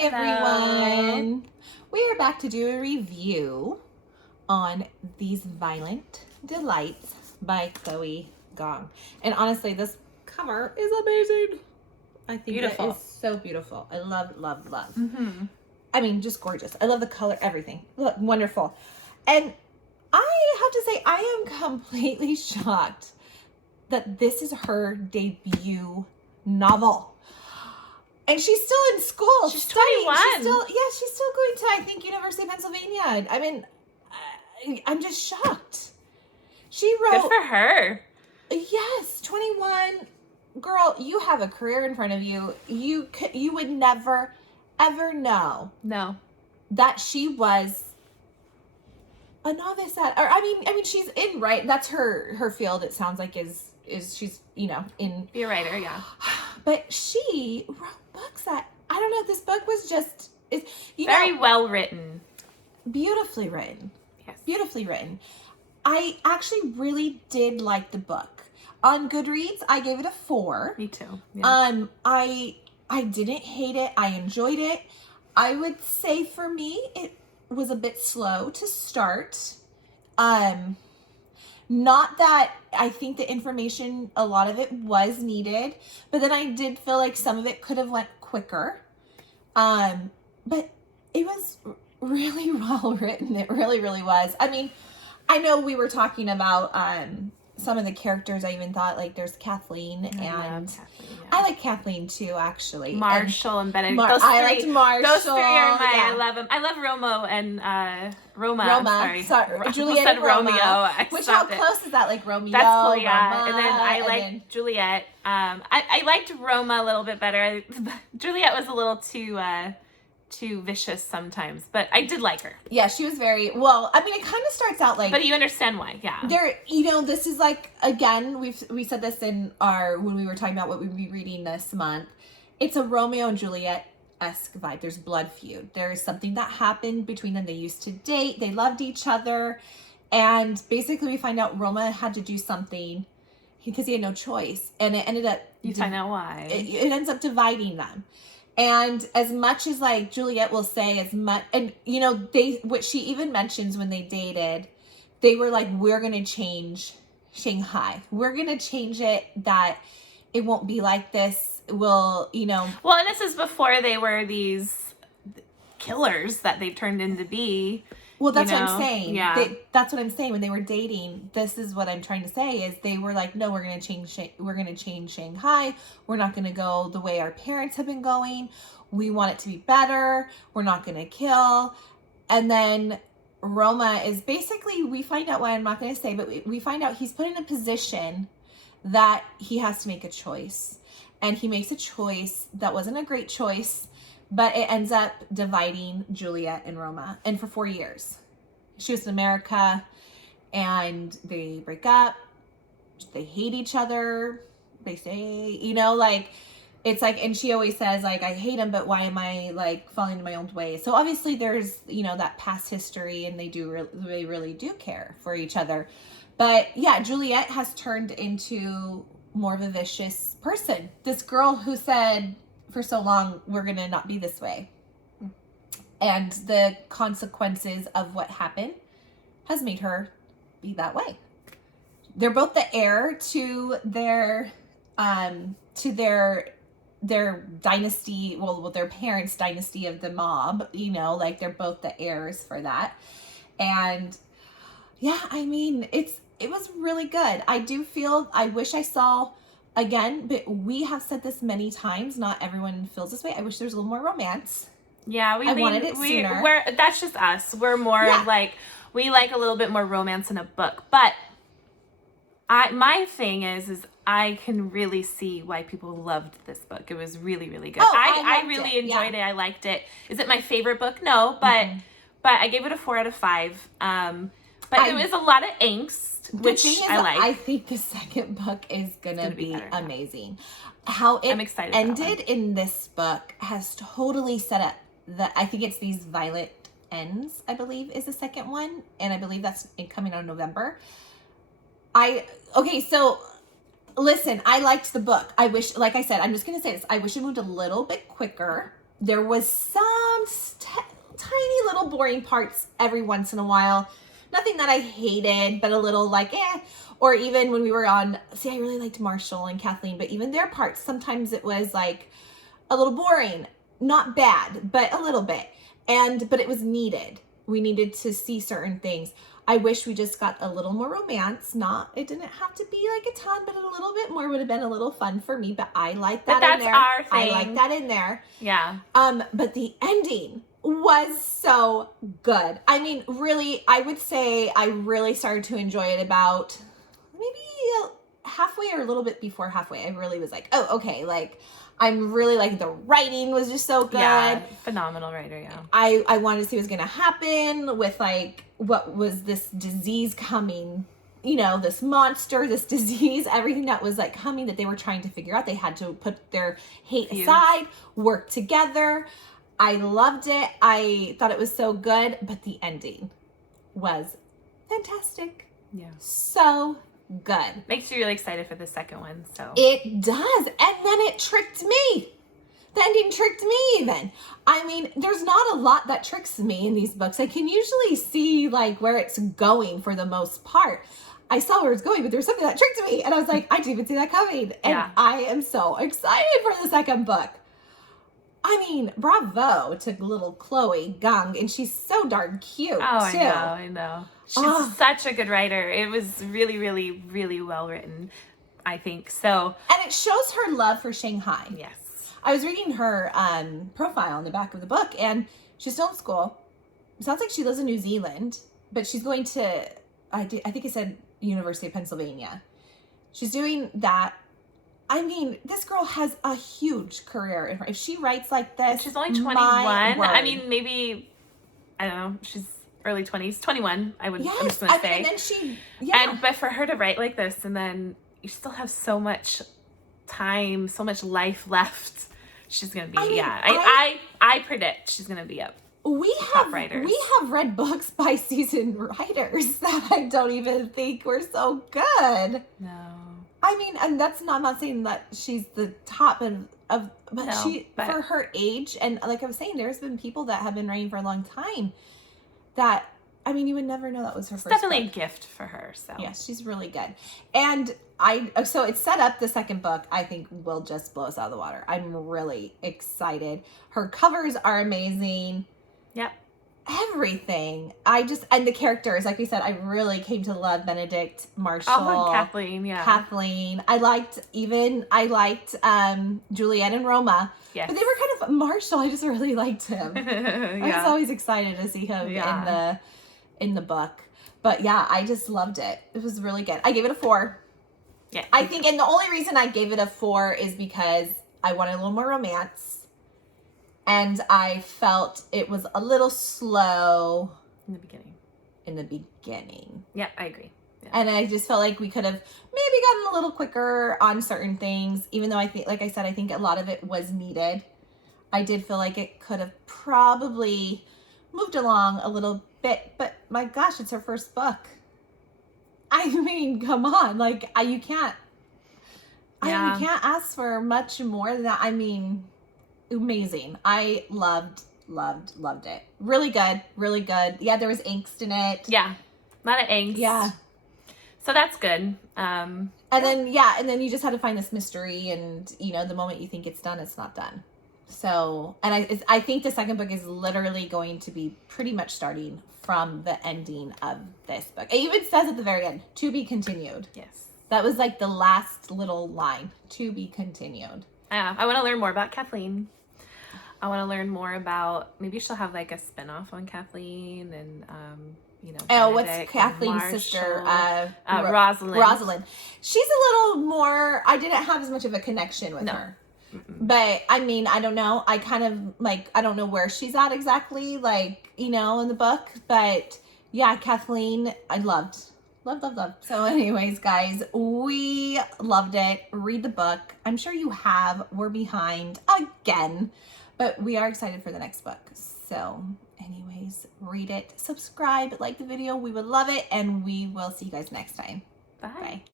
everyone. We are back to do a review on These Violent Delights by Chloe Gong. And honestly, this cover is amazing. I think it is so beautiful. I love, love, love. Mm-hmm. I mean, just gorgeous. I love the color, everything. Look, wonderful. And I have to say, I am completely shocked that this is her debut novel. And she's still in school. She's 21. She's still going to, I think, University of Pennsylvania. I mean, I'm just shocked. She wrote... Good for her. Yes, 21. Girl, you have a career in front of you. You would never, ever know. No. That she was a novice at... Or, I mean, she's in, right? That's her field, it sounds like, is she's, in... Be a writer, yeah. But she wrote books that, I don't know, this book was just, very well written. Beautifully written. Yes. Beautifully written. I actually really did like the book. On Goodreads, I gave it a 4. Me too. Yeah. I didn't hate it. I enjoyed it. I would say for me, it was a bit slow to start. Not that I think the information, a lot of it was needed, but then I did feel like some of it could have went quicker. But it was really well written. It really, really was. I mean, I know we were talking about some of the characters. I even thought, like, there's Kathleen, and I like Kathleen too, actually. Marshall and Benedict. I liked Marshall. Those 3 are I love them. I love Romo and Roma. Sorry. Juliet said and Romeo. How close is that? Like Romeo. That's cool, yeah. Roma, and then I liked Juliet. I liked Roma a little bit better. Juliet was a little too vicious sometimes, but I did like her. Yeah, she was very well. I mean, it kind of starts out like, but you understand why, yeah. This is like, again, we said this in when we were talking about what we'd be reading this month. It's a Romeo and Juliet-esque vibe. There's blood feud. There's something that happened between them. They used to date. They loved each other, and basically we find out Roma had to do something because he had no choice, and it ended up. You find out why. It ends up dividing them. And as much as, like, Juliet will say as much, and, what she even mentions when they dated, they were like, we're going to change Shanghai. We're going to change it that it won't be like this. Well, and this is before they were these killers that they've turned into be. Well, that's what I'm saying. Yeah. That's what I'm saying. When they were dating, this is what I'm trying to say is they were like, no, we're going to change Shanghai. We're not going to go the way our parents have been going. We want it to be better. We're not going to kill. And then Roma is basically, we find out why, I'm not going to say, but we find out he's put in a position that he has to make a choice. And he makes a choice that wasn't a great choice. But it ends up dividing Juliet and Roma. And for 4 years. She was in America. And they break up. They hate each other. They say, it's like, and she always says, like, I hate him, but why am I, like, falling into my own way? So obviously there's, that past history, and they really do care for each other. But yeah, Juliet has turned into more of a vicious person. This girl who said, for so long, we're going to not be this way. And the consequences of what happened has made her be that way. They're both the heir to their dynasty, their parents' dynasty of the mob, like they're both the heirs for that. And yeah, I mean, it was really good. I wish I saw, again, but we have said this many times, not everyone feels this way. I wish there was a little more romance. Yeah, I wanted it sooner. That's just us. We're more like, we like a little bit more romance in a book. But my thing is I can really see why people loved this book. It was really, really good. I really enjoyed it. I liked it. Is it my favorite book? No, but I gave it a 4 out of 5. But it was a lot of angst, which I like. I think the second book is gonna be amazing. How it I'm excited ended in this book has totally set up I think it's These Violent Ends, I believe, is the second one. And I believe that's coming out in November. So listen, I liked the book. I wish, like I said, I'm just going to say this. I wish it moved a little bit quicker. There was some tiny little boring parts every once in a while. Nothing that I hated, but a little like, eh. Or even when we were on, I really liked Marshall and Kathleen, but even their parts, sometimes it was like a little boring. Not bad, but a little bit. But it was needed. We needed to see certain things. I wish we just got a little more romance. It didn't have to be like a ton, but a little bit more would have been a little fun for me. But I like that in there. Our thing. I like that in there. Yeah. But the ending was so good. I mean, really, I would say I really started to enjoy it about maybe halfway or a little bit before halfway. I really was like, oh, okay. Like, I'm really like, the writing was just so good. Yeah, phenomenal writer, yeah. I wanted to see what was going to happen with like, what was this disease coming, this monster, this disease, everything that was like coming that they were trying to figure out. They had to put their hate aside, work together. I loved it. I thought it was so good, but the ending was fantastic. Yeah. So good. Makes you really excited for the second one, so. It does. And then it tricked me. The ending tricked me even. I mean, there's not a lot that tricks me in these books. I can usually see like where it's going for the most part. I saw where it's going, but there's something that tricked me. And I was like, I didn't even see that coming. And I am so excited for the second book. I mean, bravo to little Chloe Gong. And she's so darn cute, too. I know. She's such a good writer. It was really, really, really well written, I think. So. And it shows her love for Shanghai. Yes. I was reading her profile on the back of the book, and she's still in school. It sounds like she lives in New Zealand, but she's going to, I think it said University of Pennsylvania. She's doing that. I mean, this girl has a huge career in her. If she writes like this, she's only 21. I mean, maybe, I don't know, she's early 20s, 21, I'm just going to say. And then she, but for her to write like this, and then you still have so much time, so much life left. She's gonna be I predict she's gonna be a top writer. We have read books by seasoned writers that I don't even think were so good. No. I mean, and I'm not saying that she's the top for her age, and like I was saying, there's been people that have been writing for a long time that, I mean, you would never know that was her first definitely book. A gift for her. So yeah, she's really good. And so it's set up, the second book, I think will just blow us out of the water. I'm really excited. Her covers are amazing. Yep. Everything. And the characters, like we said, I really came to love Benedict, Marshall. Oh, and Kathleen, yeah. Kathleen. I liked Juliet and Roma. Yes. But they were kind of, Marshall, I just really liked him. I was always excited to see him in the book. But yeah, I just loved it. It was really good. I gave it a 4. Yeah. I think, and the only reason I gave it a 4 is because I wanted a little more romance. And I felt it was a little slow. In the beginning. Yeah, I agree. Yeah. And I just felt like we could have maybe gotten a little quicker on certain things, even though I think, like I said, I think a lot of it was needed. I did feel like it could have probably moved along a little bit, but my gosh, it's her first book. I mean, come on, like you can't ask for much more than that. I mean, amazing. I loved it. Really good, really good. Yeah, there was angst in it. Yeah, a lot of angst. Yeah. So that's good. And then you just had to find this mystery, and the moment you think it's done, it's not done. So, and I think the second book is literally going to be pretty much starting from the ending of this book. It even says at the very end, to be continued. Yes. That was like the last little line, to be continued. Yeah, I want to learn more about Kathleen. I want to learn more about, maybe she'll have like a spinoff on Kathleen and, what's Kathleen's sister? Rosalind. Rosalind. She's a little more, I didn't have as much of a connection with her. Mm-mm. But I mean, I don't know. I kind of I don't know where she's at exactly, in the book. But yeah, Kathleen, I loved. So anyways, guys, we loved it. Read the book. I'm sure you have. We're behind again, but we are excited for the next book. So anyways, read it, subscribe, like the video. We would love it. And we will see you guys next time. Bye.